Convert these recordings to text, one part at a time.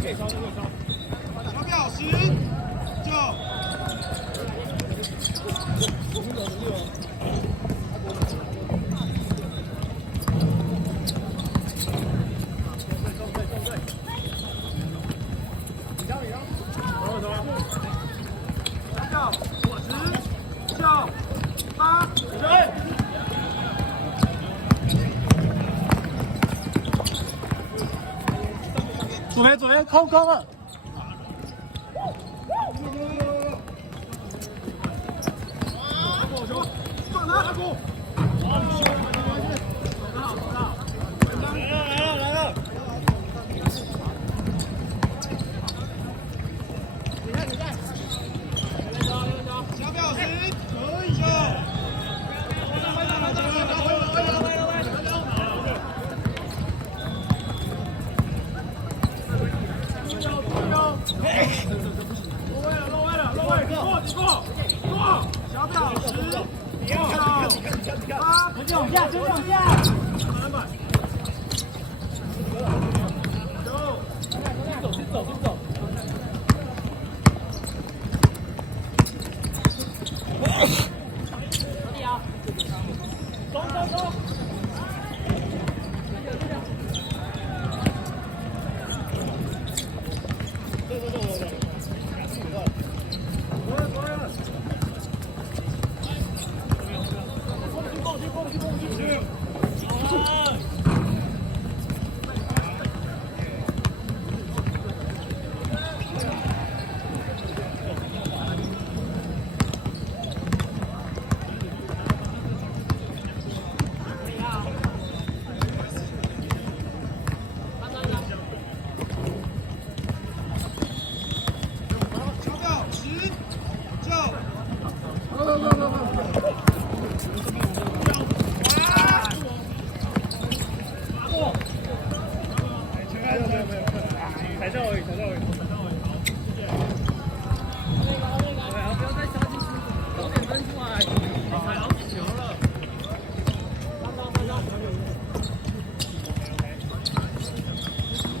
小表10、9。左边靠高了。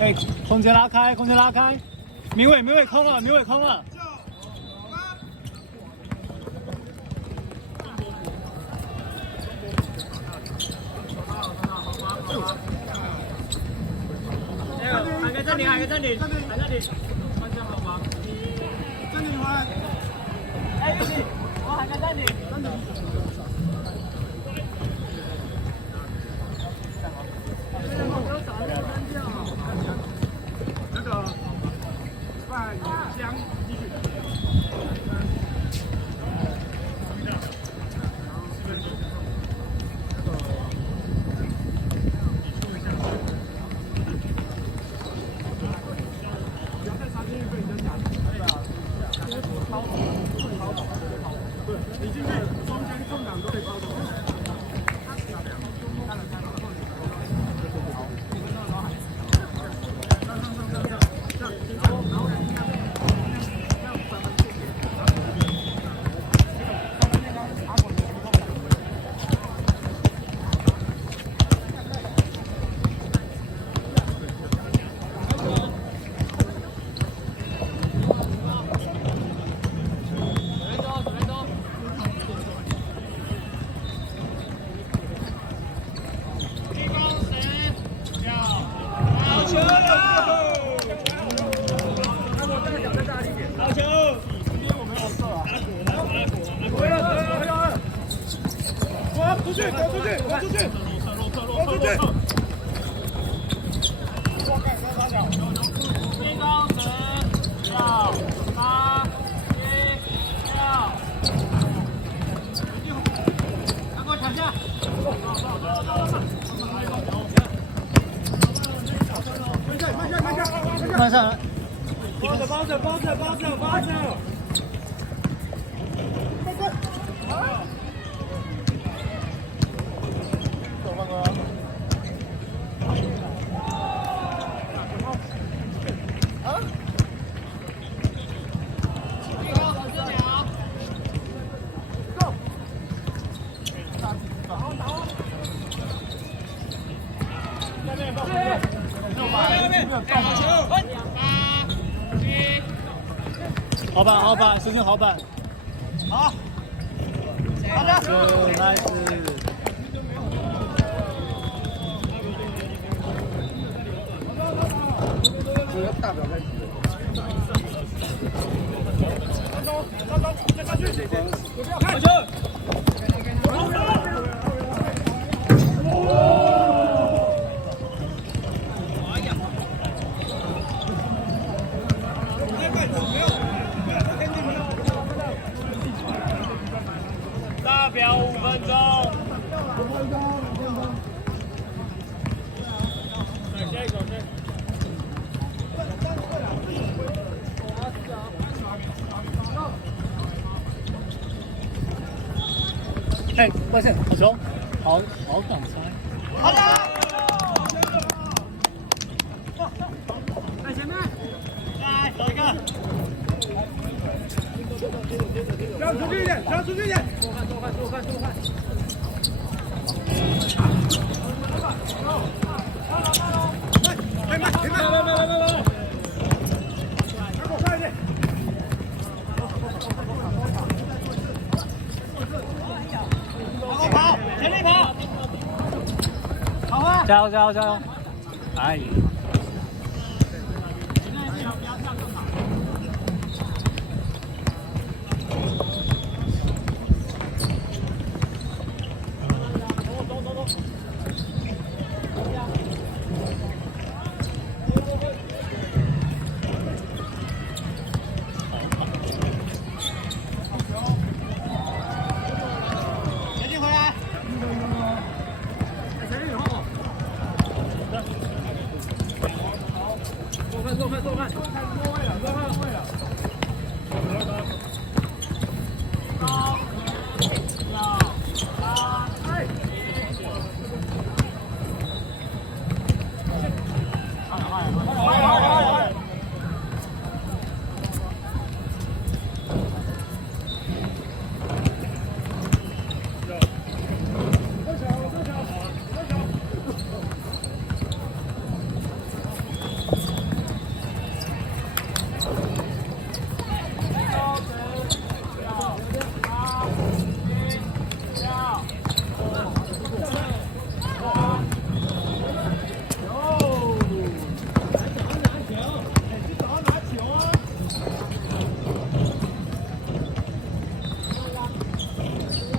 哎，空间拉开，空间拉开，明伟空了，明伟空了。海哥暂停，海哥暂停，海暂停，方向好吗？暂停完。哎，对不起，我海哥暂停，暂停。那个范江继续。对，你进去，中间空档都可以包走。出去，走出去，走出去，走出去。最高10、9、8、7、6。拿过抢下。慢下来。包着。打球！好板，好板，实现好板。好，好的，nice。这个大表开始。再下去，不要看。大表5分钟。下一个，哎，外线好球，好挡拆。好的。在前面，来走一个。不要出去一点，不要出去一点。多看。慢，给我快一点。跑，全力跑。好啊！加油！哎。多看。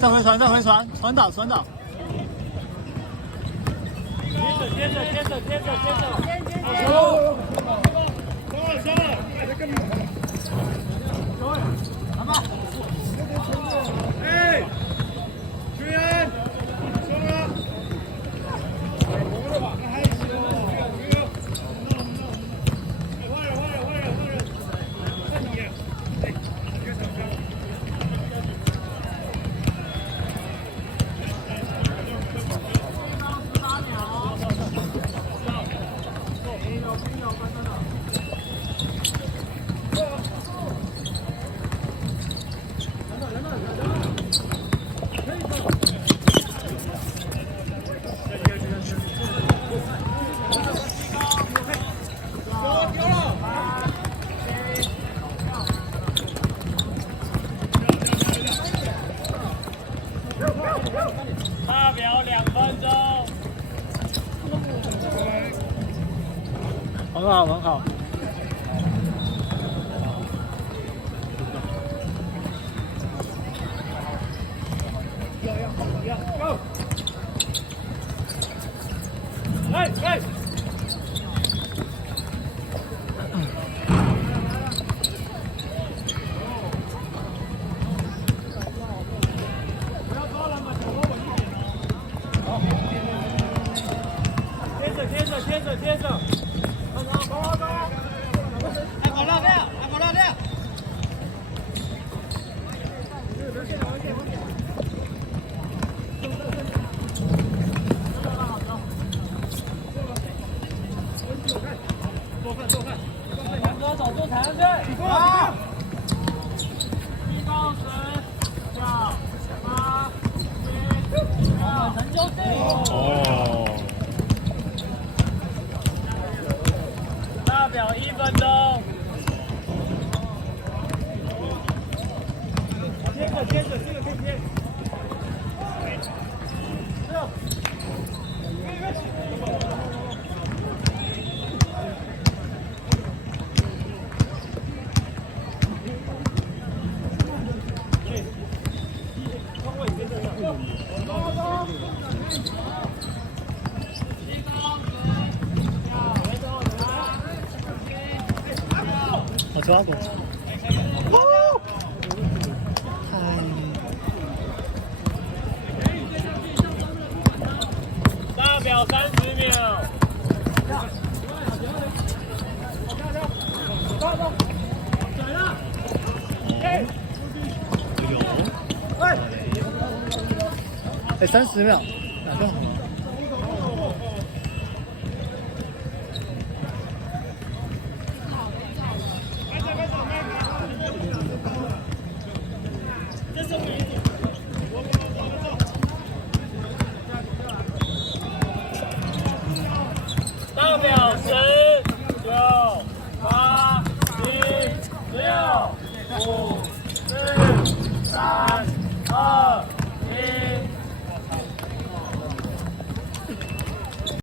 再回传，传导。接着。收了。来吧。哎，学员，收了。大表2分钟，很好。Go！ 来！贴着，跑！来跑绕链！多看，杨哥走住，踩上去！好！1到10，下8、7、6，成就定！哦。大表1分钟。接着这个可以接。我抓过。大表30秒。哎，30秒。